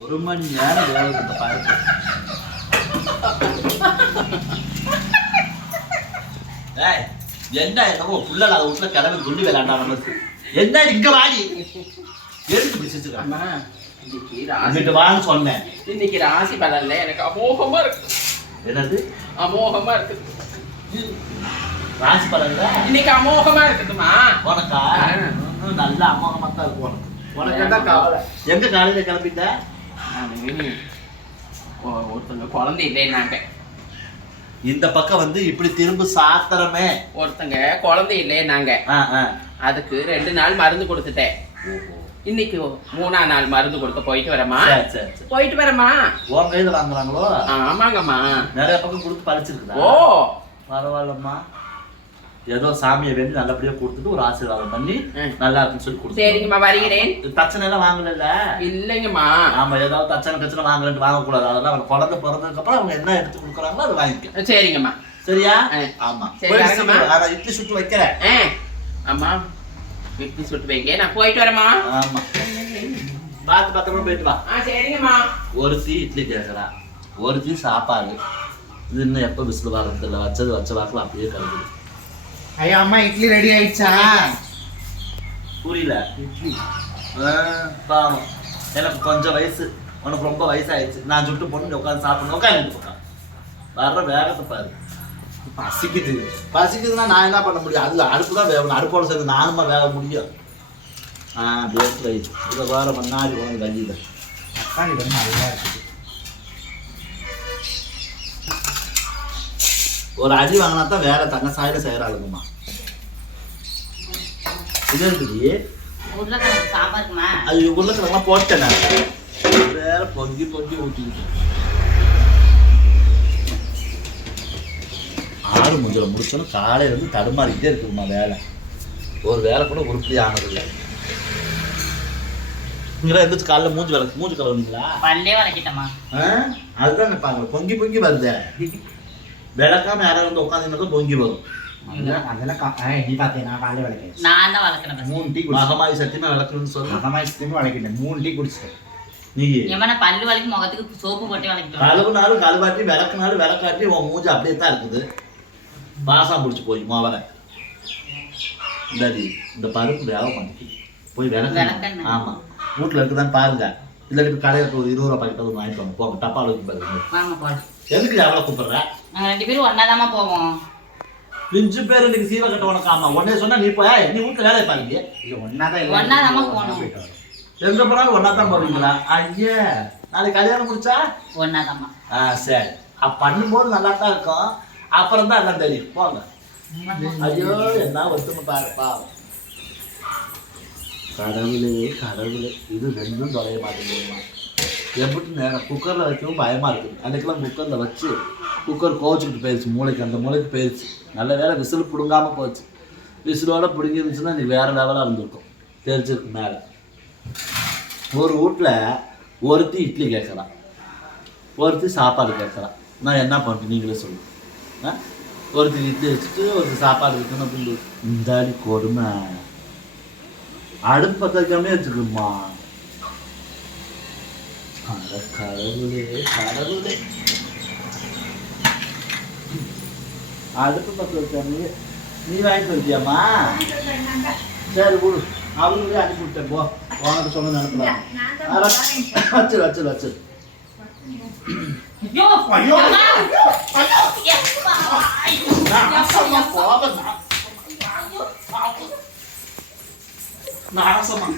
ஒரு மணி நேரம் இந்த பழக்கம் ஏய் என்ன என்னமோ புள்ள அதை வீட்டுல கிளம்பி குண்டு விளையாண்டா நமக்கு. என்ன இங்க வாடி? எதுக்கு பிடிச்சிருக்காங்க இன்னைக்கு வான்னு சொன்னேன். இன்னைக்கு ராசி பலன்ல எனக்கு அமோகமா இருக்கு. என்னது? அமோகமா இருக்குது ராசி பலன்ல? இன்னைக்கு அமோகமா இருக்குதுமா உனக்கா? நல்ல அம்மாவமா தான் இருக்கும் உனக்கு. உனக்கு எங்க காலையில கிளம்பிட்ட? ஒ- ஒருத்தங்க குழந்தை இல்லைன்னாங்க. இந்த பக்கம் வந்து இப்படி திரும்ப சாத்திரமே. ஒருத்தங்க குழந்தை இல்லைன்னாங்க. அதுக்கு ரெண்டு நாள் மருந்து கொடுத்துட்டேன். இன்னைக்கு மூணா நாள் மருந்து கொடுக்க போயிட்டு வரமா போயிட்டு வரமா உன் கையில வாங்குறாங்களோ? ஆமாங்கம்மா. நிறைய பக்கம் கொடுத்து பறிச்சிருக்குதா? ஓ. பரவாயில்லம்மா. ஏதோ சாமியை வேண்டி நல்லபடியா கொடுத்துட்டு ஒரு ஆசீர்வாதம் பண்ணி. நல்லா இருக்குன்னு சொல்லி கொடுத்து சரிங்கம்மா வருகிறேன். தச்சனை எல்லாம் வாங்கல இல்லைங்கம்மா. நாம ஏதாவது தச்சனை கச்சனை வாங்கலன்ட்டு வாங்கக்கூடாது. அதெல்லாம் அவங்க குழந்தை பிறந்ததுக்கு அப்புறம் அவங்க என்ன எடுத்து கொடுக்குறாங்களோ அதை வாங்கிக்க சரிங்கம்மா. சரியா. ஆமா. இட்லி சுட்டு வைக்கிறேன். ஆ. அம்மா இட்லி சுட்டு வைங்க. நான் போயிட்டு வரேம்மா. ஆமா. பார்த்து பத்திரமா போயிட்டு வா. சரிங்கம்மா. ஒருத்தி இட்லி கேட்குறா ஒருத்தி சாப்பாடு. இது இன்னும் எப்போ விசில் வர்றது இல்லை வச்சது வச்ச வாக்கில் அப்படியே கலந்துது ஐயா அம்மா இட்லி ரெடி ஆயிடுச்சா? புரியல. இட்லி. ஆ, பாவம். எனக்கு கொஞ்சம் வயசு. உனக்கு ரொம்ப வயசாயிடுச்சு. நான் சுட்டு பொண்ணு உட்காந்து சாப்பிடணும். உட்காந்து உட்காந்து வர்ற வேகத்தை பாரு. பசிக்குது. பசிக்குதுன்னா நான் என்ன பண்ண முடியும்? அதுல அடுப்பு தான் வேகணும். அடுப்போட சேர்ந்து நானுமா வேக முடியும். ஆ பேஸ் வை இதை வேற முன்னாடி உனக்கு வழியில் தக்காளி வந்து நல்லா இருக்குது. ஒரு அடி வாங்கினா தான் வேற தங்க சாயில செய்கிறாளுங்கம்மா இது இருக்குது அது உருளைக்கிழங்கெல்லாம் போட்டேன். வேற பொங்கி பொங்கி ஊற்றிக்கிட்டு ஆறு முந்திர முடிச்சோன்னு காலையில இருந்து தடுமாறிக்கிட்டே இருக்குமா வேலை. ஒரு வேலை கூட உருப்படி ஆனதில்லை. நீங்களா எந்திரிச்சு காலைல மூஞ்சி விளக்கு மூஞ்சி கலவுனீங்களா பல்லே வளக்கிட்டமா அதுதான் பாருங்க பொங்கி பொங்கி வருது. விளக்காம யாராவது வந்து உட்காந்துருந்தா பொங்கி வரும் அதெல்லாம் கா- ஏய், நீ பார்த்தே நான் காலையில் விளக்கேன் நான் தான் வளர்க்கணும். மூணு டீ குடிச்சிட்டேன் மகமாயி சத்தியமா விளக்கணும்னு சொல்லு மகமாய் திரும்பி விளக்கிட்டேன் மூணு டீ குடிச்சிட்டேன் நீ எவனா பல்லு வலிக்கு முகத்துக்கு சோப்பு போட்டு வளக்கிட்டோம் கழுவுனாலும் கழுவாட்டி விளக்குனாலும் விளக்காட்டி உன் மூஞ்சி அப்படியே தான் இருக்குது பாசம் பிடிச்சி போய் மாவரை இந்தாடி இந்த பருப்பு வேக பண்ணிக்கு போய் விளக்கு விளக்கெண்ணெய். ஆமா வீட்டில் இருக்குதான்னு பாருங்க இல்லாட்டி போய் கடையில் ஒரு இருபது ரூபா பாக்கெட் வந்து வாங்கிட்டு வாங்க போங்க டப்பாவில் வைக்க பாருங்க வாங்க போலாம் எதுக்கு எவ்வளோ கூப்பிடுற? நாங்க ரெண்டு பேரும் ஒன்னாதாம்மா போவோம். பிஞ்சு பேர் இன்னைக்கு சீவ கட்ட உனக்கு ஆமா உடனே சொன்னா நீ போய்? நீ வீட்டில் வேலையை பாருங்க இது ஒன்னாதான் ஒண்ணாதாம்மா போகணும். போயிட்டு வரோம். எங்க போனாலும் ஒன்றா தான் போவீங்களா? ஐயா நாளைக்கு கல்யாணம் முடிச்சா? ஒன்னாதாம்மா ஆ சரி. அப்ப பண்ணும்போது நல்லா தான் இருக்கும். அப்புறம் தான் எல்லாம் தெரியும். போங்க. ஐயோ என்ன ஒத்துமை பாருப்பா கடவுளே கடவுளே. இது ரெண்டும் தொலைய மாட்டேங்குதுமா எப்படி நேரம் குக்கரில் வைக்கவும் பயமாக இருக்குது. அன்றைக்கெல்லாம் குக்கரில் வச்சு குக்கர் கோவச்சிக்கிட்டு போயிடுச்சு மூளைக்கு. அந்த மூளைக்கு போயிடுச்சு நல்ல வேலை விசில் பிடுங்காமல் போச்சு. விசிலோட பிடுங்கிருந்துச்சுன்னா நீ வேறு லெவலாக இருந்திருக்கும். தெரிஞ்சிருக்கு மேலே. ஒரு வீட்டில் ஒருத்தி இட்லி கேட்குறான் ஒருத்தி சாப்பாடு கேட்குறான் நான் என்ன பண்ணுறேன் நீங்களே சொல்லுங்க. ஆ? ஒருத்தி இட்லி வச்சுட்டு ஒருத்தி சாப்பாடு வைக்கணும் அப்படின்னு இந்த அடி கொடுமை. அடுப்பு பற்ற வைக்காமே வச்சுக்கணுமா? கடவுளே கடவுளே. அடுப்பு பற்ற வைக்காமே நீ வாங்கிட்டு வந்துட்டியாம்மா சரி விடு அவங்களே அனுப்பி விட்டேன். போ. உனக்கு சொன்ன நினைப்பலாம் வச்சிரு வச்சிரு வச்சிரு. ஐயோ ஐயோ. நாசமா போவ நாசமா.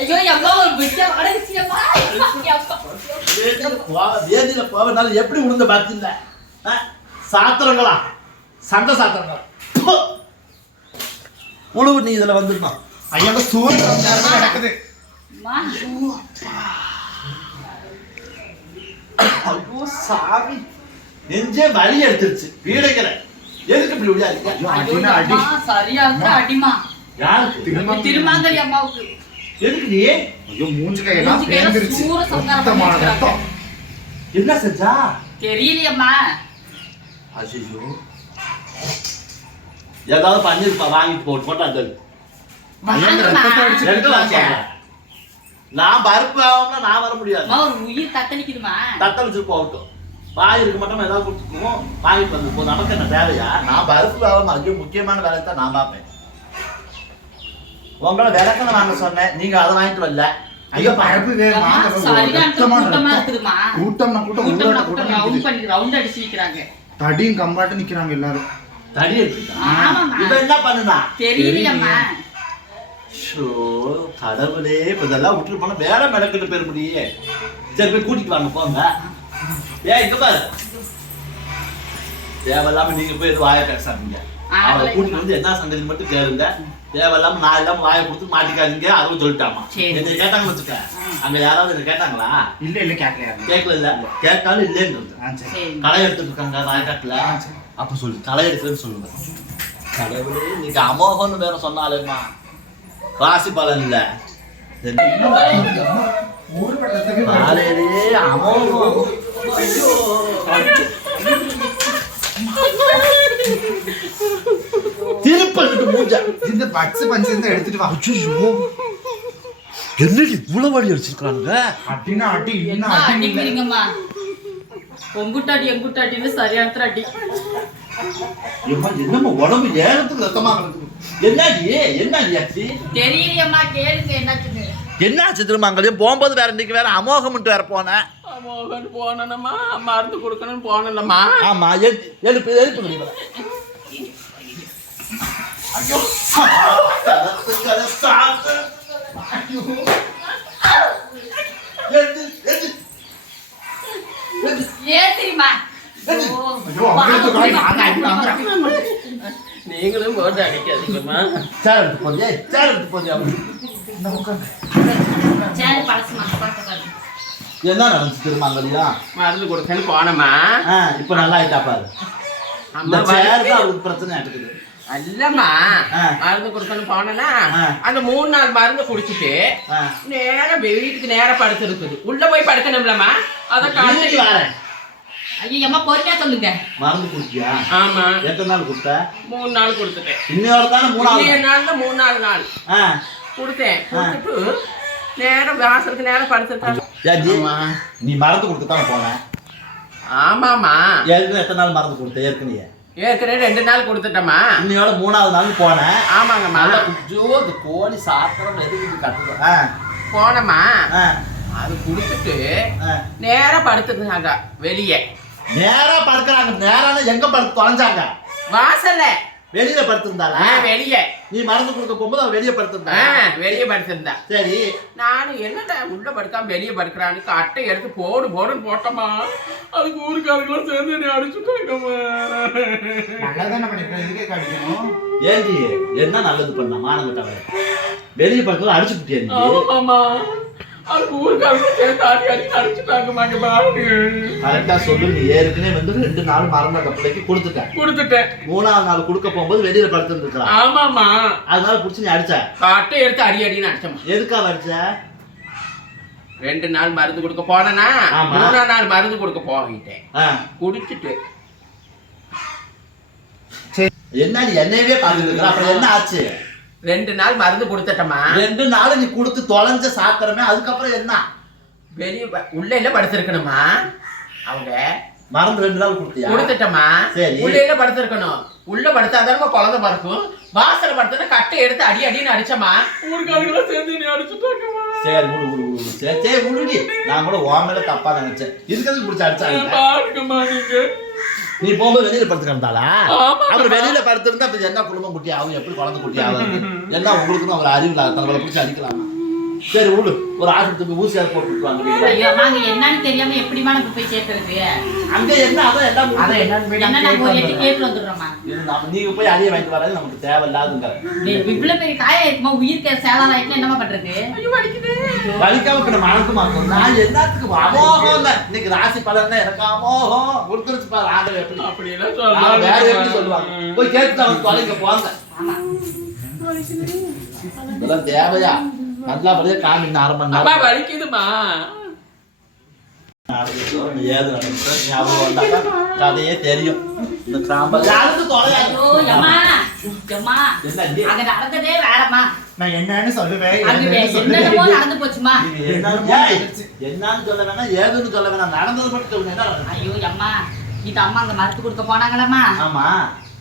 ஐயோ எவ்வளோ ஒரு விட்டு அடைச்சியம்மா வேதியில போவ வேதியில போவனால எப்படி உளுந்த பாத்தில்ல சாத்திரங்களா? சண்டை சாத்திரங்களா. உழுவு நீ இதுல வந்துடணும் ஐயா நடக்குது ஐயோ சாமி. நெஞ்சே வலி எடுத்துருச்சு. வீடுகிற எதுக்கு இப்படி விடியா இருக்க சரியா அடிமா. யாருக்கு? திருமாங்கலி அம்மாவுக்கு. எதுக்கு நீ? ஐயோ மூஞ்சி கையெல்லாம் பேந்துருச்சு. ரத்தமான பண்ணி ரத்தம் என்ன செஞ்சா? தெரியலையம்மா. ஐயோ ஏதாவது பண்ணிருப்பா வாங்கிட்டு போட்டு போட்டா நான் பருப்பு ஆகாம நான் வர முடியாது. ஒரு உயிர் தத்தளிக்குதுமா தத்தளிச்சு போகட்டும் வாய் இருக்க மாட்டோம் ஏதாவது கொடுத்துக்குவோம். வாங்கிட்டு வந்து போ நமக்கு என்ன தேவையா? நான் பருப்பு ஆகாம ஐயோ முக்கியமான வேலையை தான் நான் பார்ப்பேன். உங்களை விளக்கணும் வாங்க சொன்னேன். நீங்க அதை வாங்கிட்டு வரல. ஐயோ பரப்பு கூட்டம்னா கூட்டம் ரவுண்ட் நிக்குது. பண்ணி ரவுண்ட் அடிச்சு நிக்கிறாங்க தடியும் கம்பாட்டு நிக்கிறாங்க எல்லாரும். தடி இப்ப என்ன பண்ணுனா தெரியலையம்மா. ஷோ கடவுளே இப்ப இதெல்லாம் விட்டுட்டு போனா வேற மெனக்கிட்டு போயிட முடியே. சரி போய் கூட்டிட்டு வாங்க போங்க. ஏன் இங்க பாரு. தேவையில்லாம நீங்க போய் எதுவும் வாயை பேசாதீங்க. ஆ, அவளை கூட்டிட்டு வந்து என்ன சங்கதி மட்டும் கேளுங்க. தேவையில்லாம நான் இல்லாம வாயை கொடுத்து மாட்டிக்காதீங்க அதுவும் சொல்லிட்டாமா. சரி. என்னை கேட்டாங்கன்னு வச்சுக்க அங்க யாராவது என்ன கேட்டாங்களா? இல்ல இல்ல கேட்கல கேட்கல இல்ல. கேட்டாலும் இல்லைன்றது களை எடுத்துட்டு இருக்காங்க ராயக்காட்டுல. ஆ, சரி. அப்ப சொல்லு களை எடுக்கிறேன்னு சொல்லுங்க கடவுளே இன்னைக்கு அமோகம்னு வேற சொன்னாலேம்மா ராசி பலன் இல்ல. அமோகம். ஐயோ. இந்த பக்ஸ் பஞ்சு இருந்தா எடுத்துட்டு வா என்னடி இவ்வளவு வழி அடிச்சிருக்கானுங்க அட்டினா அட்டி என்ன இல்லைன்னா அட்டி இல்லை. அடிக்கிறீங்கம்மா பொங்குட்டாடி எங்குட்டாடின்னு சரியான அடி ஏம்மா, என்னம்மா உடம்பு ஏறத்துக்கு ரத்தமா கிடக்குது என்னடி என்னடி ஆச்சு தெரியலையம்மா கேளுங்க என்னாச்சுன்னு என்ன ஆச்சு திருமாங்கல்யம் போகும்போது வேற இன்னைக்கு வேற அமோகம்ட்டு வேற போனேன் மோகன் போனனம்மா மருந்து கொடுக்கணும்னு போனலம்மா ஆமா எழு- எழுப்பு எழுப்பு நீ இவனை. ஐயோ கதத்து கதத்தாத்து. ஐயோ. எழுந்து, எழுந்து. எழுந்து. ஏன் நீங்களும் போட்டு அடிக்காதீங்கம்மா சேர் எடுத்து போறியா சேர் எடுத்து பார்க்க என்ன நடந்துச்சு திருமாங்கலியா மருந்து கொடுக்கணும்னு போனம்மா. ஆ இப்ப நல்லா ஆயிட்டா பாரு. அம்மா சேர். தான் பிரச்சனை ஆட்டுக்குது அல்லம்மா ஆ. மருந்து கொடுக்கணும்னு போனேன்னா ஆ. அந்த மூணு நாள் மருந்து குடிச்சிட்டு ஆ. நேரா வீட்டுக்கு நேரா படுத்து இருக்குது உள்ள போய் படுக்கணும்லம்மா அத காலையில வரேன். ஐயோ அம்மா பொறுமையா சொல்லுங்க. மருந்து குடிச்சியா? ஆமா. எத்தனை நாள் கொடுத்த? மூணு நாள் கொடுத்துட்டேன். இன்னொரு தானே மூணாவது இன்னைய நாள். தான் மூணு நாலு நாள். ஆ. கொடுத்தேன். கொடுத்துட்டு நேரம் வாசலுக்கு நேரம்? ஆமா. நீ மருந்து கொடுத்து தான் போனேன். ஆமாமா எத்தனை நாள் மருந்து கொடுத்த? ஏற்கனவே. ஏற்கனவே ரெண்டு நாள் கொடுத்துட்டேம்மா. இன்னையோட மூணாவது நாள் போனேன். ஆமாங்கம்மா. நல்லா குஜோ இந்த கோழி சாத்திரம் எதுக்கு கட்டுது ஆ. போனம்மா. ஆ. அது கொடுத்துட்டு ஆ. நேரா படுத்துருந்தாங்க வெளியே. நேரா படுக்கிறாங்க. நேரான எங்க படுத்து தொலைஞ்சாங்க? வாசல்ல. வெளியில படுத்திருந்தாளா? ஆ, வெளியே. நீ மருந்து கொடுக்க போகும்போது அவன் வெளியே படுத்திருந்தா? வெளியே படுத்திருந்தா. சரி. நானும் என்னடா உள்ள படுக்காம வெளியே படுக்கிறான்னு அட்டை எடுத்து போடு போடுன்னு போட்டோமா அதுக்கு ஊருக்காரங்களும் சேர்ந்து என்னை அடிச்சுட்டாங்கம்மா ஏண்டி என்ன நல்லது பண்ண மானங்கட்டவன் வெளியே படுக்கிறது அடிச்சு விட்டியா நீ? ஆமாமா அதுக்கு ஊருக்காரங்களும் சேர்ந்து அடி அடி அடிச்சுட்டாங்கம்மா இங்க பாருங்க. கரெக்டா சொல்லு நீ ஏற்கனவே வந்து ரெண்டு நாள் மறந்த அந்த பிள்ளைக்கு கொடுத்துட்ட. கொடுத்துட்டேன். மூணாவது நாள் கொடுக்க போகும்போது வெளியில படுத்துருந்துருக்கான் ஆமாமா அதனால புடிச்சு நீ அடிச்ச. எடுத்து அடி அடின்னு அடிச்சம்மா. எதுக்காக அடிச்ச? ரெண்டு நாள் மருந்து கொடுக்க போனேனா? ஆமா. மூணாம் நாள் மருந்து கொடுக்க போகிட்டேன். குடிச்சிட்டு. என்னடி என்னையவே இருக்கிற? அப்புறம் என்ன ஆச்சு? ரெண்டு நாள் மருந்து கொடுத்துட்டம்மா. ரெண்டு நாள் நீ கொடுத்து தொலைஞ்ச சாத்திரமே அதுக்கப்புறம் என்ன? வெளியே உள்ள இல்ல படுத்திருக்கணுமா? அவங்க மறந்து ரெண்டு நாள் கொடுத்தியா? கொடுத்துட்டம்மா. சரி. உள்ள இல்ல படுத்திருக்கணும். உள்ள படுத்தாதான் குழந்தை பறக்கும். வாசல்ல படுத்தா கட்டை எடுத்து அடி அடின்னு அடிச்சம்மா. ஊருக்காரங்களும் சேர்ந்து நீ அடிச்சுட்டாங்கம்மா. சரி விடு விடு விடு. சரி சரி விடுடி. நான் கூட உன் மேல தப்பா நினைச்சேன். இதுக்கு பிடிச்ச அடிச்சாங்க பாருங்கம்மா நீங்க. நீ போகும்போது வெளியில படுத்து கிடந்தாளா. அப்புறம் வெளியில படுத்திருந்தா என்ன குடும்பம் குட்டி ஆகும்? எப்படி குழந்தை குட்டி ஆகும் என்ன உங்களுக்கு ஒரு அறிவு தங்களை பிடிச்சி அடிக்கலாமா சரி விடு. ஒரு ஆஸ்பத்திரி ஊசி அதை போட்டு நாங்க என்னன்னு தெரியாம எப்படிமா நம்ம போய் கேட்கறது அங்க என்ன அதான் எல்லாம் அதை என்னன்னு போய் ஒரு கேட்டு எட்டு. கேட்டு வந்துடுறோமா இது நாம நீங்க போய் அடியை வாங்கிட்டு வராது நமக்கு தேவையில்லாதுங்க. இவ்வளவு பெரிய காயா இருக்குமா? உயிருக்கு சேலம் ஆயிட்டுனா என்னமா பண்றது? வலிக்காம இப்ப நம்ம அனுப்ப மாட்டோம் நான் எல்லாத்துக்கும் அமோகம் தான் இன்னைக்கு ராசி பலன் தான். எனக்கு அமோகம். கொடுத்துருச்சு பாரு ஆண்டவர் எப்படி அப்படி எல்லாம் ஆ, வேற எப்படி சொல்லுவாங்க? போய் கேட்டு அவங்க தொலைங்க போங்க இதெல்லாம் தேவையா? நல்லபடியா காமி இன்னும் அரை மணி நேரம் வலிக்குதுமா ஏது ஞாபகம் வந்தாக்கா கதையே தெரியும். இந்த சாம்பல். நடந்ததே வேறம்மா. நான் என்னன்னு சொல்லுவேன் நடந்து போச்சுமா நீ என்னன்னு சொல்ல வேணாம் ஏதுன்னு சொல்ல வேணாம். நடந்தது மட்டும் சொல்லுங்க? ஐயோ அம்மா இந்த அம்மா அங்க மருந்து கொடுக்க போனாங்களம்மா. ஆமா.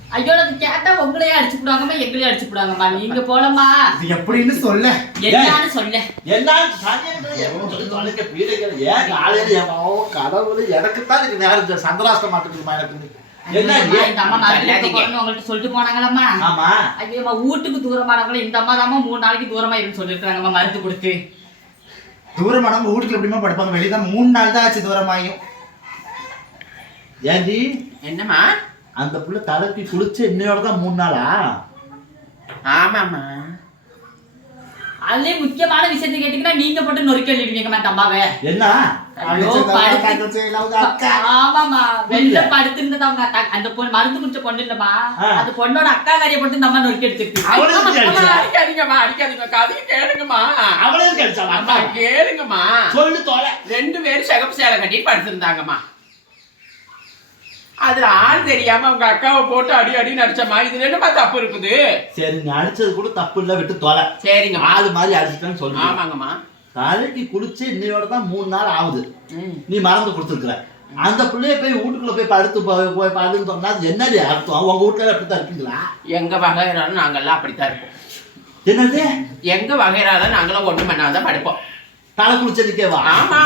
ஐயோ அது கேட்டா உங்களையே அடிச்சு விடுவாங்கம்மா எங்களையும் அடிச்சு விடுவாங்கம்மா நீங்க போலம்மா. இது எப்படின்னு சொல்ல. என்னன்னு சொல்ல. மாவன் கடவுள் எனக்கு தான் நேரம் இந்த சந்திராஷ்டம் மாட்டுக்குமா எனக்கு. போறேன்னு உங்கள்ட்ட சொல்லிட்டு போனாங்களம்மா. ஆமா. ஐயோ அம்மா வீட்டுக்கு தூரமானவங்களும் இந்த அம்மா தாம்மா மூணு நாளைக்கு தூரமா இருந்து சொல்லிருக்காங்கம்மா மருந்து கொடுத்து. தூரமானவங்க வீட்டுல எப்படிமா படுப்பாங்க? வெளியதான் மூணு நாள் தான் ஆச்சு தூரமாயும். ஏன்டி என்னம்மா? அந்த புள்ள தலைக்கு குளிச்சு இன்னையோட தான் மூணு நாளா? ஆமாம்மா. அதுலயே முக்கியமான விஷயத்தை கேட்டீங்கன்னா நீங்க போட்டு நொறுக்கி எழுதிடுவீங்கம்மா இந்த அம்மாவை என்ன? ஆமாமா வெளில படுத்திருந்தது அவங்க அந்த பொண்ணு மருந்து குடிச்ச பொண்ணு இல்லம்மா. ஆ. அந்த பொண்ணோட அக்கா காரிய போட்டு இந்த அம்மா நொறுக்கி எடுத்துருக்கு அடிக்காதீங்கம்மா அடிக்காதீங்க கதையை கேளுங்கம்மா. அம்மா கேளுங்கம்மா. சொல்லு தொலை ரெண்டு பேரும் சிகப்பு சேலை கட்டி படுத்திருந்தாங்கம்மா. அதுல ஆள் தெரியாம அவங்க அக்காவை போட்டு அடி அடி நடிச்சம்மா இதுல என்னம்மா தப்பு இருக்குது? சரி நீ அடிச்சது கூட தப்பு இல்ல விட்டு தொலை. சரிங்கம்மா. ஆளு மாதிரி அடிச்சிட்டேன்னு சொல்லு ஆமாங்கம்மா. தலைக்கு குளிச்சு இன்னையோட தான் மூணு நாள் ஆகுது. நீ மறந்து கொடுத்துருக்குற. அந்த பிள்ளைய போய் வீட்டுக்குள்ள போய் படுத்து போய் சொன்னா அது என்னடி அர்த்தம்? உங்க வீட்டுல அப்படித்தான் இருக்கீங்களா? எங்க வகைறாலும் நாங்கெல்லாம் அப்படித்தான் இருப்போம். என்னது? எங்க வகைறாலும் நாங்களாம் ஒண்ணும் பண்ணாதான் படுப்போம். தலை குளிச்ச நிக்கவா ஆமா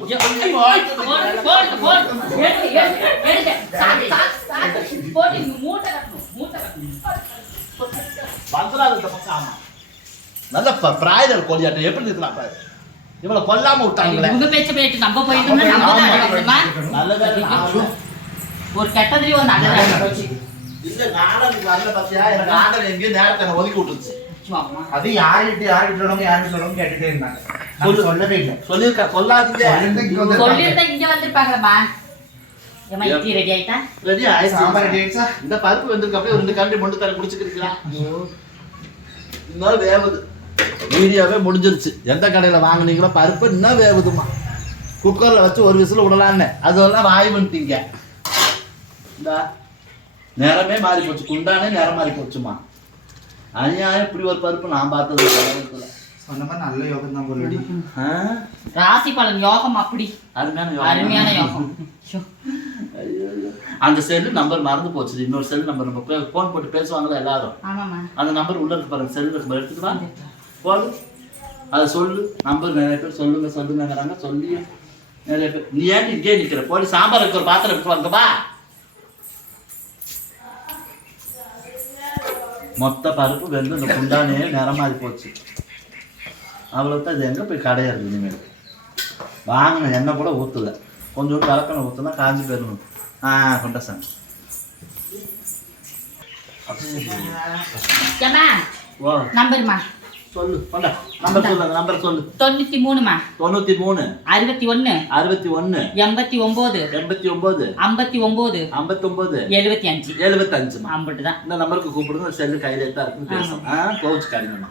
ஐயோ, போடு, போடு, போடு. எடுங்க, எடுங்க, எடுங்க. சாக்கு, சாக்கு, சாக்கு. போட்டு இங்க மூட்டை கட்டணும், மூட்டை கட்டணும். பந்தலாத இந்த பக்கம் ஆமா. நல்ல ப- பிராய்லர் கோழியாட்டம் எப்படி இருக்கலாம் பாரு. இவளை கொல்லாம விட்டாங்களே. உங்க பேச்ச போயிட்டு நம்ம? நல்ல நான் ஒரு கெட்டதுலயும் ஒரு இந்த நாடகம் வரல பாத்தியா? எனக்கு ஆண்டவன் எங்கேயோ நேரத்தை ஒதுக்கி விட்டுருச்சு. அது யார் வீட்டு யார் வீட்டுல உள்ளவங்க யார் வீட்டுல உள்ளவங்க கேட்டுட்டே இருந்தாங்க. நான் சொல்லு. சொல்லவே இல்லை. சொல்லியிருக்கா சொல்லாதீங்க. சொல்லிருந்தா இங்க வந்திருப்பாங்க. சொல்லியிருந்தா இங்க வந்திருப்பாங்களம்மா ஏமா இட்லி ரெடி ஆயிட்டா? ரெடி சாம்பார் ஆயிடுச்சு ரெடி ஆயிடுச்சா? இந்த பருப்பு வெந்திருக்கு அப்படியே ஒரு ரெண்டு கரண்டி மொண்டு தர குடிச்சுக்கிறீங்களா இன்னும் வேவுது. வீடியோவே முடிஞ்சிருச்சு. எந்த கடையில் வாங்குனீங்களோ பருப்பு இன்னும் வேவுதுமா குக்கரில் வச்சு ஒரு விசில் விடலான்னு. அதெல்லாம் வாய் பண்ணிட்டீங்க நிறமே மாறி போச்சு குண்டானே நிறம் மாறி போச்சுமா அநியாயம் இப்படி ஒரு பருப்பு நான் பார்த்தது. சொன்ன மாதிரி நல்ல யோகம் தான் ஆ? ராசி பலன் யோகம் அப்படி. அருமையான யோகம். அருமையான யோகம். அந்த செல்லு நம்பர் மறந்து போச்சு. இன்னொரு செல் நம்பர் நம்ம ஃபோன் போட்டு பேசுவாங்களா எல்லாரும்? அந்த நம்பர் உள்ள இருக்கு பாருங்க. செல் நம்பர் எடுத்துட்டு வா போடு. அதை சொல்லு. நம்பர் நிறைய பேர் சொல்லுங்க சொல்லுங்கிறாங்க சொல்லி நிறைய பேர். நீ ஏன் இங்கே நிக்கிற? போடி சாம்பார் இருக்க ஒரு பாத்திரம் எடுத்து வாங்க மொத்த பருப்பு வெந்து இந்த குண்டானே நிறமாறி போச்சு அவ்வளோதான் இது எங்கே போய் கடையாது இனிமேல்? வாங்கின எண்ணெய் கூட ஊற்றல கொஞ்சோண்டு விளக்கெண்ணெய் ஊற்றுனா காஞ்சி போயிடணும் ஆ கொண்ட சாமி. ஓ நம்பருமா சொல்லு நம்பர் சொல்லு நம்பர் சொல்லு. தொண்ணூத்தி மூணுமா தொண்ணூற்றி மூணு. அறுபத்தி ஒண்ணு. அறுபத்தி ஒன்று எண்பத்தி ஒன்பது எண்பத்தி ஒம்பது. ஐம்பத்தி ஒன்பது ஐம்பத்தொம்பது. எழுபத்தி அஞ்சு. எழுபத்தஞ்சுமா அம்பிட்டு தான் இந்த நம்பருக்கு கூப்பிடுங்க செல்லு கையில தான் இருக்கு காடிங்கம்மா